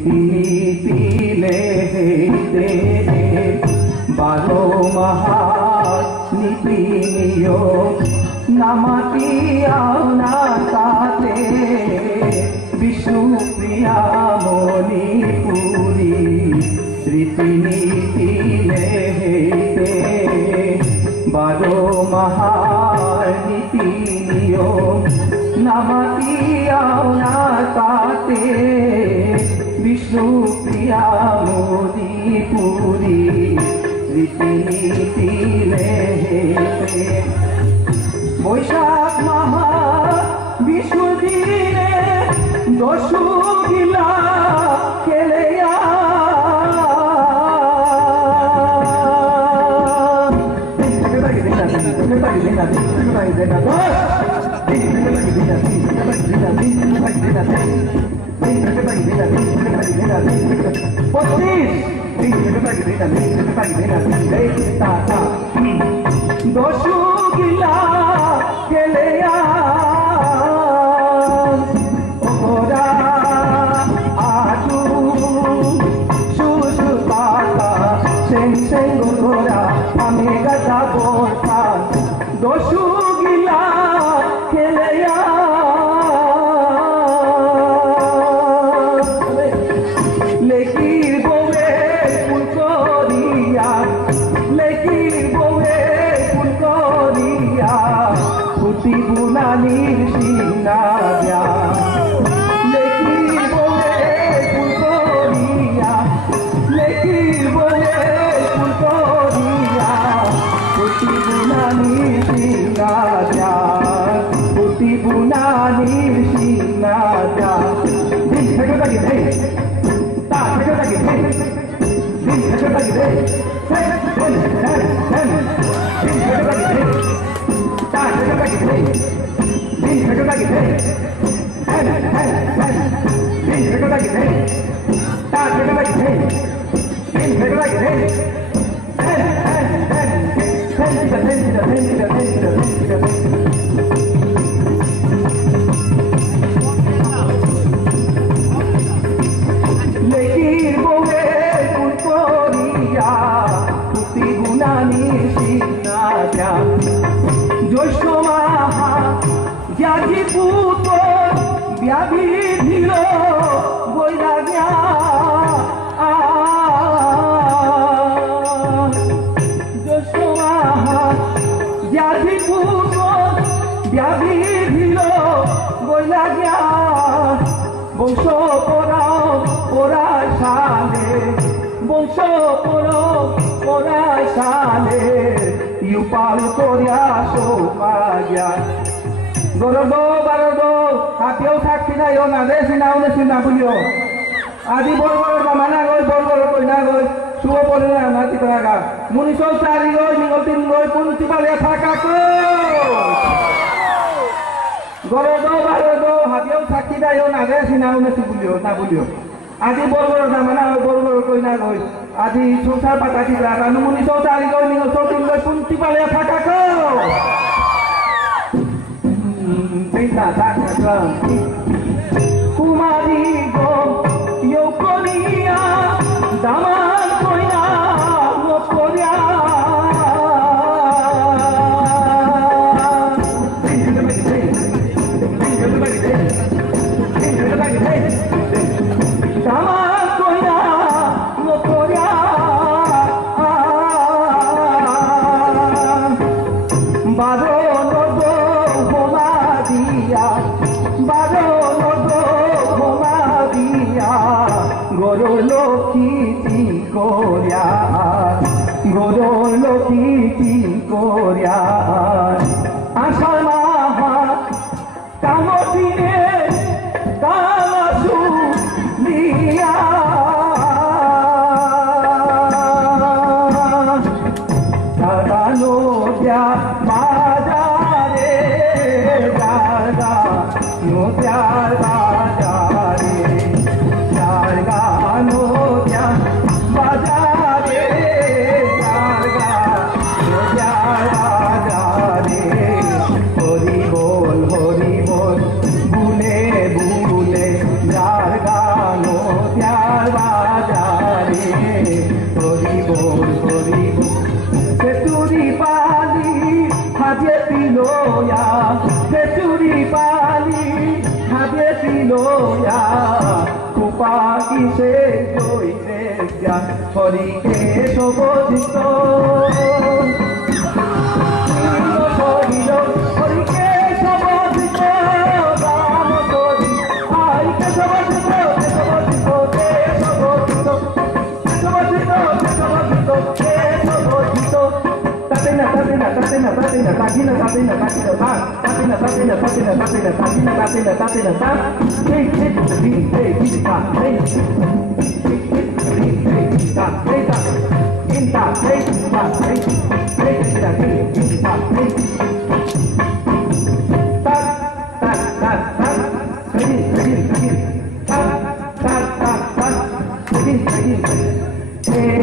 रीति लेते बारो महार नीति नियोग नामातिया नाताते विष्णु प्रिया मणिपुरी रीति नीति लेते बारो महार नीति नियोग नामातिया नाताते विष्णु प्रिया मणिपुरी रीति नीति लेते बैशाख माहा विष्णु दिने दशु गिला खेलेया दशु गिला खेलेया ओरा आजू सुसु पाता सें सें गोरा हमें गदा बोलता दशु गिला खेलेया लेकिन बोले पुलकोरिया लेकिन बोले पुलकोरिया पुती बुनानीर सिंगारिया लेकिन बोले पुलकोरिया लेकिन बोले पुलकोरिया पुती बुनानीर सिंगारिया पुती बुनानीर सिंगारिया दिन फेंको लगी थे ता फेंको लगी थे दिन फेंको लगी थे दिन फेंको लगी थे ता फेंको लगी थे दिन फेंको लगी थे दिन फेंको लगी थे ता फेंको लगी थे दिन फेंको लगी थे लेकिन बोले पुलकोरिया पुती बुनानी सिंगारिया ज्येष्ठ माहा ज्याजी पुतो व्याधि धिलो बैराग्या ज्येष्ठ माहा ज्याजी पुतो व्याधि धिलो बैराग्या বংশ পরাশালে বংশ পরাশালে ইউপাল করিয়া সৌভাগ্যা গরদ বারদ হাতেও থাকতি নাই ও না রে সিনাও নে সিনা বুলিও আদি বলবর মানা গই বলবর কইনা গই শুভ পরে না নাতি করাগা মুনিশ চারি গই নিগল তিন গই পুনতি পালে থাকা কো গরদ বারদ হাতেও থাকি নাই ও না রে সিনাও নে বুলিও না বুলিও আদি বলবর জামানা বলবর কইনা গই আদি সংসার পাতাটি রাখা নুমুনি চৌতারি গই নিগল চৌতিন গই পুনতি পালে থাকা কো পিতা থাকা কুমারী গো ইয়োকনিয়া দামান কইনা লোকরিয়া দামান কইনা লোকরিয়া বারো নদো হোমা দিয়া বারো নদো হোমা দিয়া গরো লক্ষ্মী করিয়া গরো লক্ষ্মী করিয়া আষাঢ় মাহা কামতিনে কামাসু লিয়া নদিয়া বাজারে জাগা নদিয়ার বাজারে জাগা নদিয়া বাজারে জাগা নদিয়ার বাজারে হরি বল বুলে বুলে জাগা নদিয়া সে জয়রে জ্ঞান হরিকে শোভিত হরিকে শোভিত রাম হরি আইকে শোভিত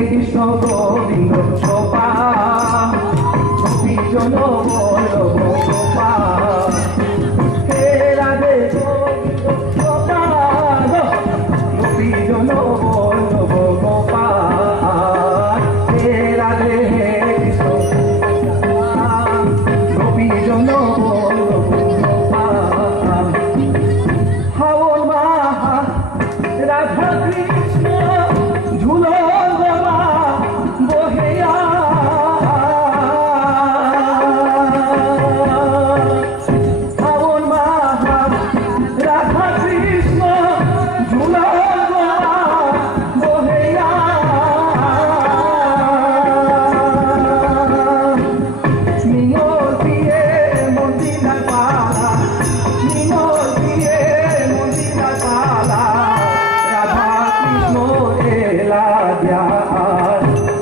কৃষ্ণ গোবিন্দ শোভা গোপীজন গোপা হে রাধে গোবিন্দ শোভা গোপীজন গোপা হে রাধে কৃষ্ণ গোপীজন গোপা হাওন মাহা রাধা কৃষ্ণ ঝুলো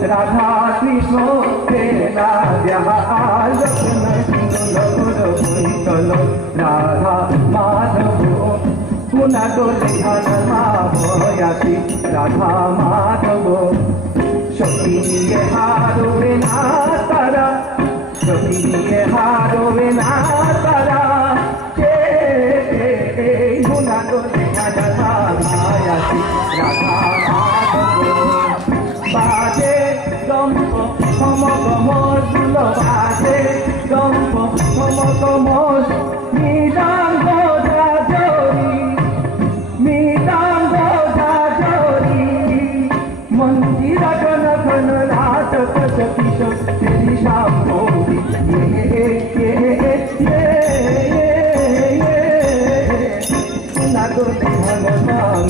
রাধা কৃষ্ণ কেলা রাধা মাধব পুনা দোলে ভয়াসী রাধা মাধব সখিয়ে হারবে না তারা সখিয়ে হারবে না তারা পুনা দোলে ভয়াসী রাধা মাধব বাজে গম্প সম গমল বাজে গম্প সম গমল মৃদাঙ্গ জাজরি মৃদাঙ্গ জাজরি মন্দির ঘন ঘন নাটক সতীশ তেরি শাম্ভবি নাগরে ঘন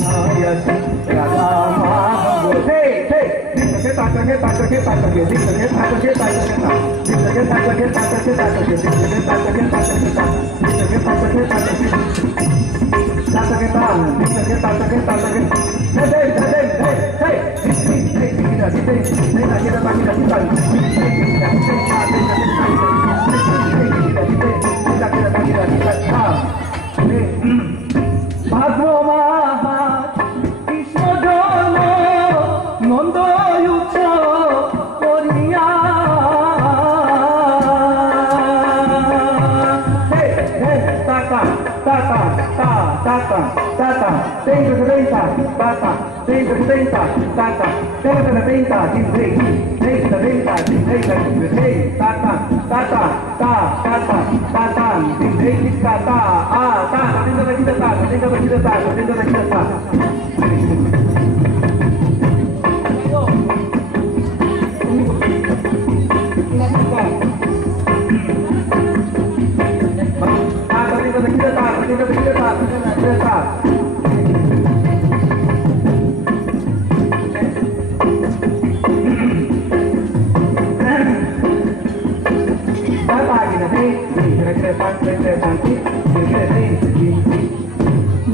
মায়াসী রাধা মাধব ভাদ্র মাহা কৃষ্ণ জন্ম নন্দ করিয়া টাকা টাকা টা টাকা টাকা tengo 30 টাকা tengo 30 টাকা tengo 30 dinle tengo 30 dinle টাকা টাকা টা টাকা টাকা dinle টাকা a ta tengo 30 টাকা tengo 30 টাকা tengo 30 টাকা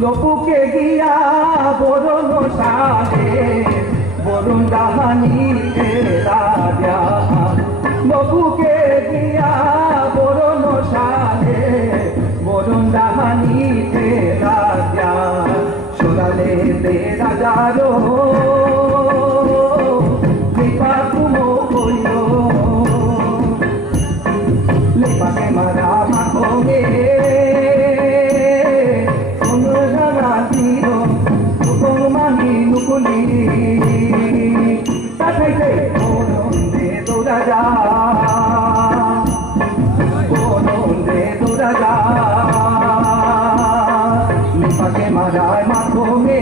লোপুকে গিয়া বরণ সাহে বরুণ দাহানি রাজা লোপুকে গিয়া বরণ সাহে বরুণ দাহানি রাজা সোনালে দে রাজারো কৃপা তুমো কইল লেপাকে মারা মাখোগে মারায় মাখোগে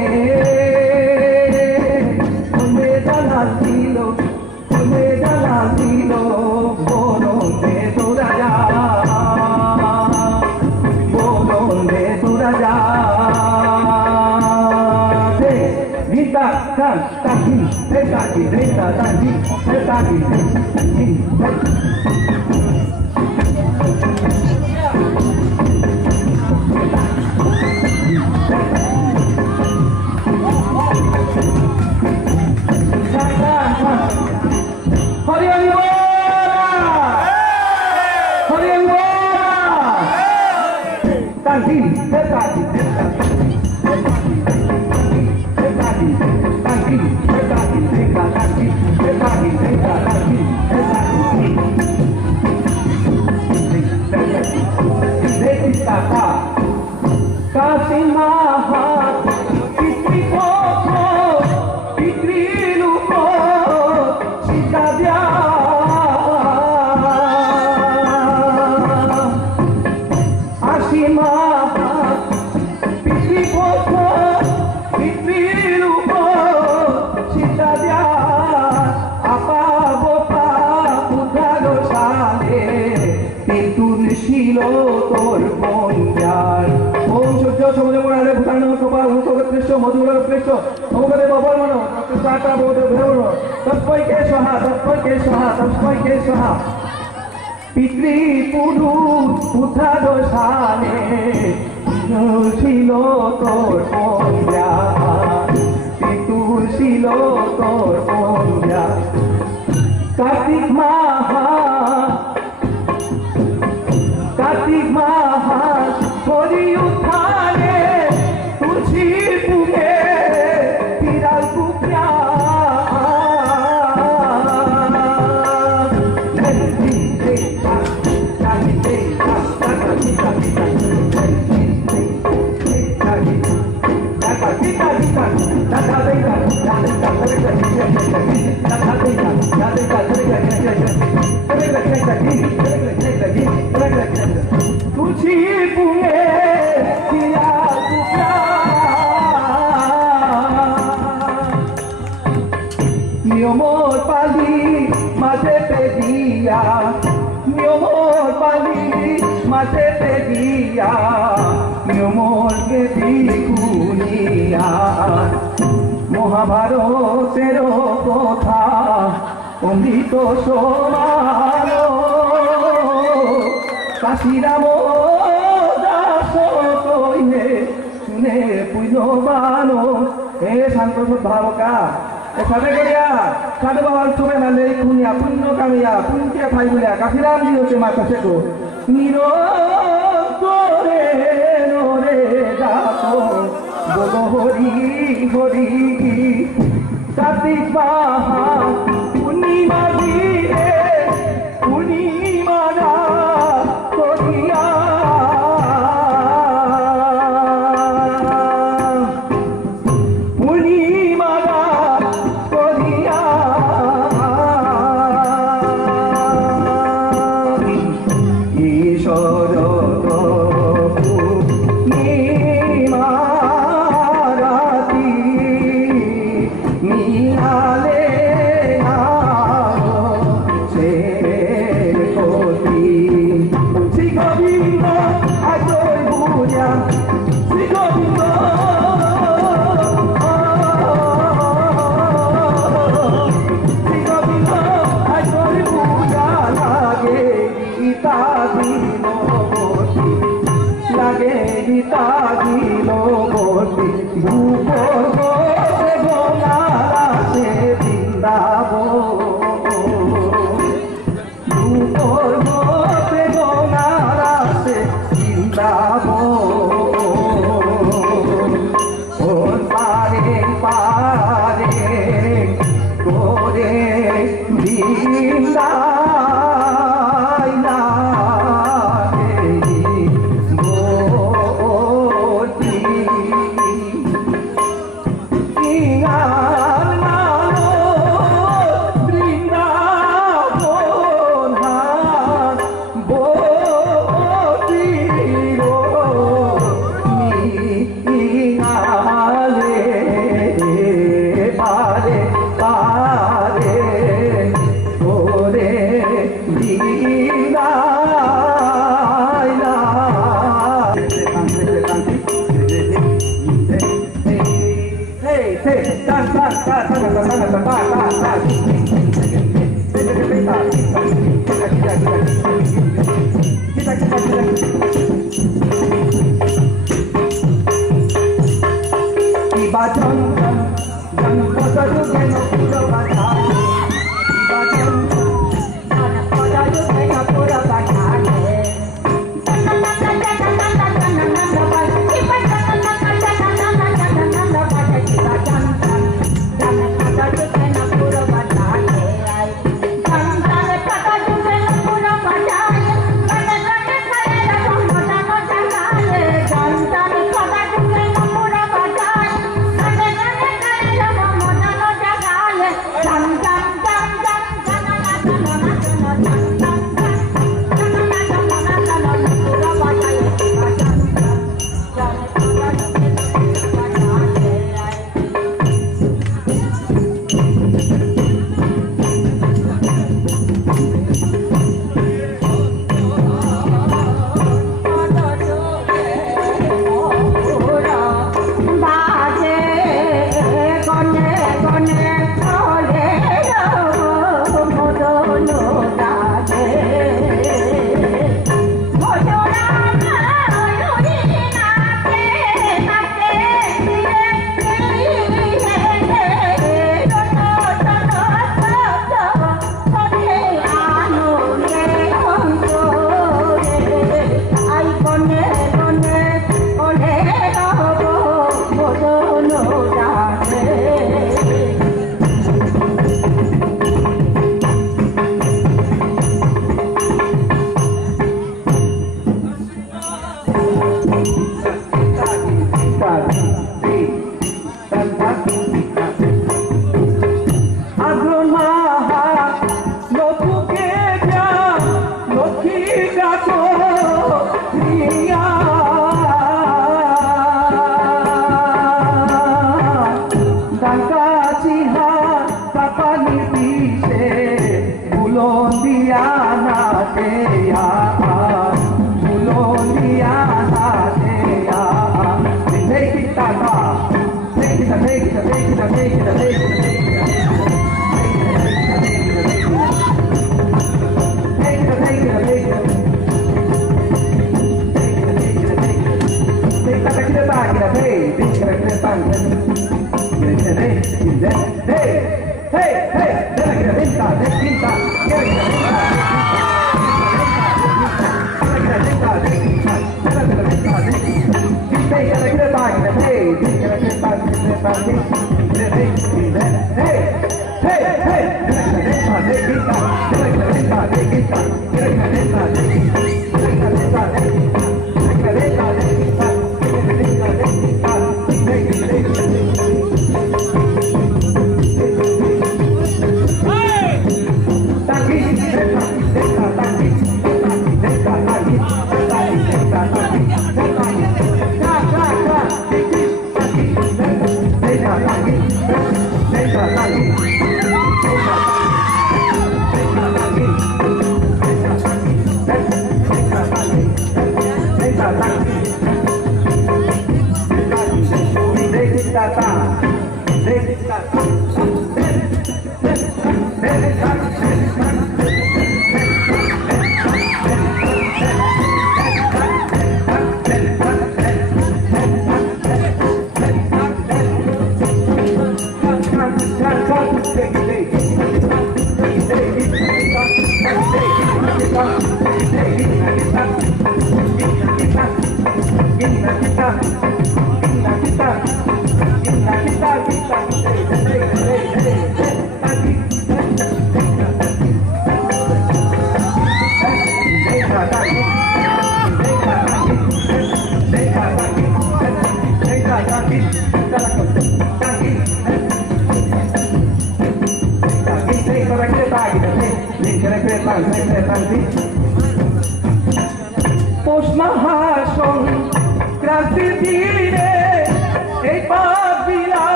পিতৃ পুরুষ পুত্রা দোষানে ছিল তোর পঞ্জা পিতুর ছিল তোর পঞ্জা কার্তিক মাহা হরি উত্থানে তুলসী পুকে বিড়াল কুপিয়া নিয়মর পালি মাঝে পেদিয়া নিয়মর পালি মাঝে পেদিয়া নিয়মর বেদি কুনিয়া মহাভারতের কথা অমৃত সমান কাশিরাম দাস কইলে শুনে পুণ্যবান হে শান্ত ভাবকা সাথে করিয়া সাধু বাবার চোখে নালে খুনিয়া পুণ্য কামিয়া পুণ্যকে খাই বলিয়া কাশিরাম জি হচ্ছে মা কাছে গো নিরে নরে ডাকো বলো হরি হরি কার্তিক মাহা পূর্ণিমা দিলে পূর্ণিমারা করিয়া পূর্ণিমারা করিয়া ঈশ্বর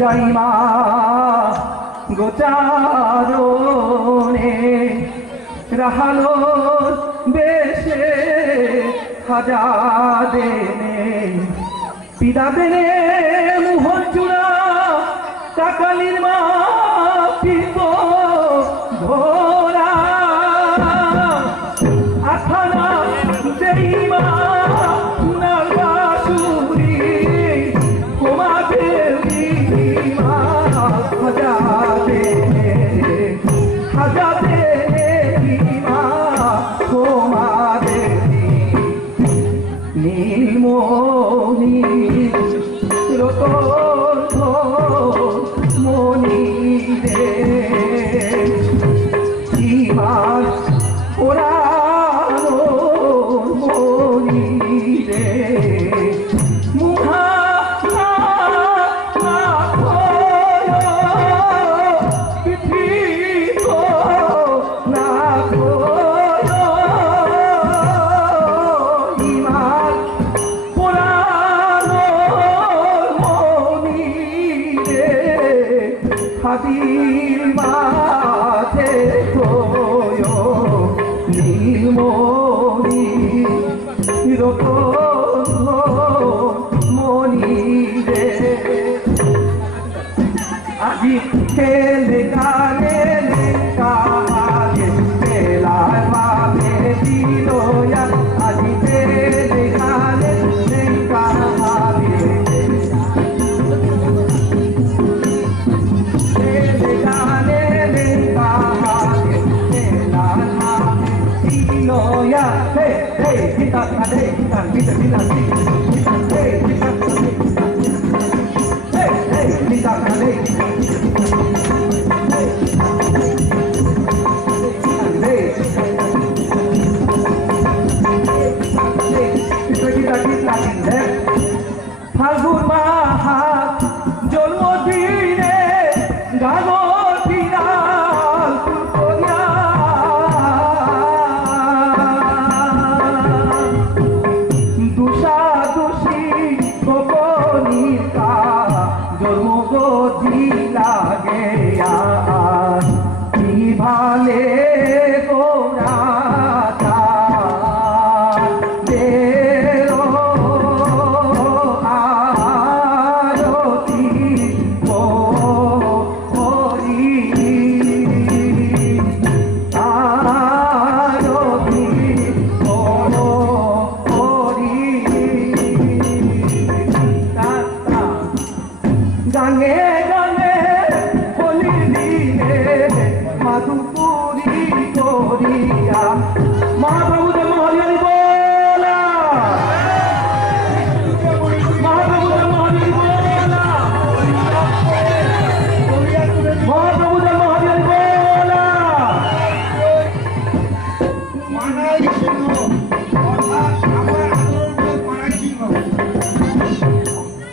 Gaima gochadone rahalo beshe hajadene pidadene muhonjura takalir ma pito dhora athana deima Hadir mate koyo nilmoni rokono moni de aji kele kale kahage kela mate diloya aji kele kale kahage Hey, hey, kita ada, kita, hey, kita, hey, kita ada, kita, Phagun mahat, jolmo dine, gano final, Korea.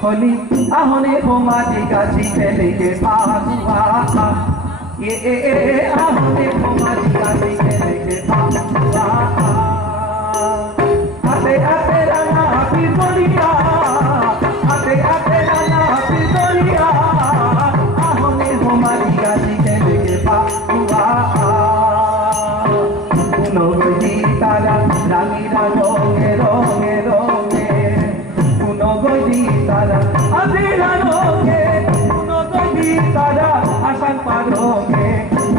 Holi ahone khomati gachi pele ke phaguwa ye ahone khomati gachi pele ke phaguwa ate ate rana pitoliya ate ate rana pitoliya ahone khomati gachi pele ke phaguwa uno goji tara rangi range ronge ronge uno goji tara adira ronge uno goji tara asan padronge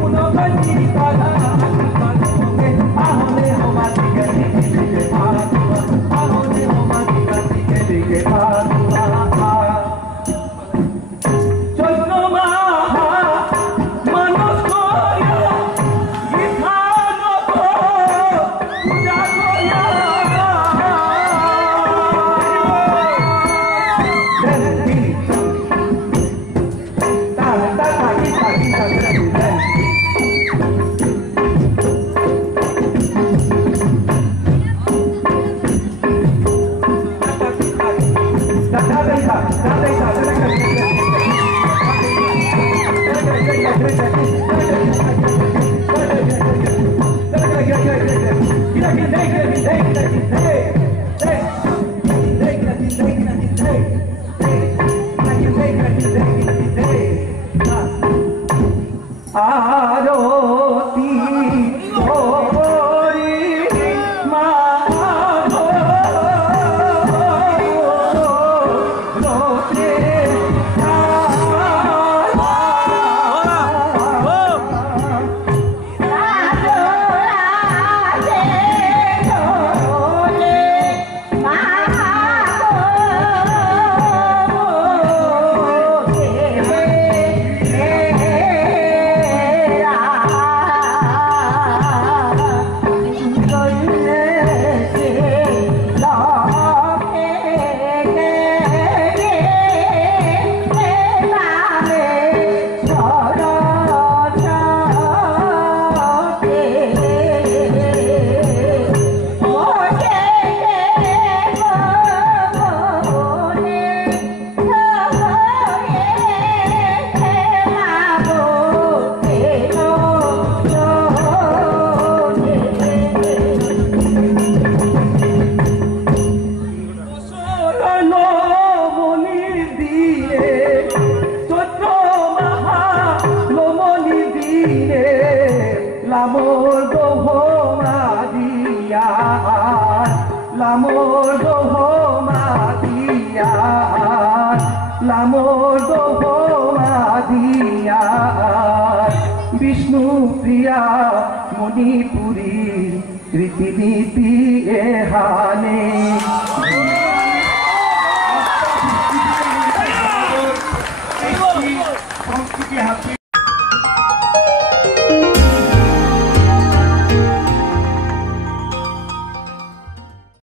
uno goji tara asan padronge ahone khomati gachi pele ke phaguwa ahone khomati gachi pele ke phaguwa आरती होरी माधो रोते विष्णु प्रिया मुनिपुरी रीति नीति एहाने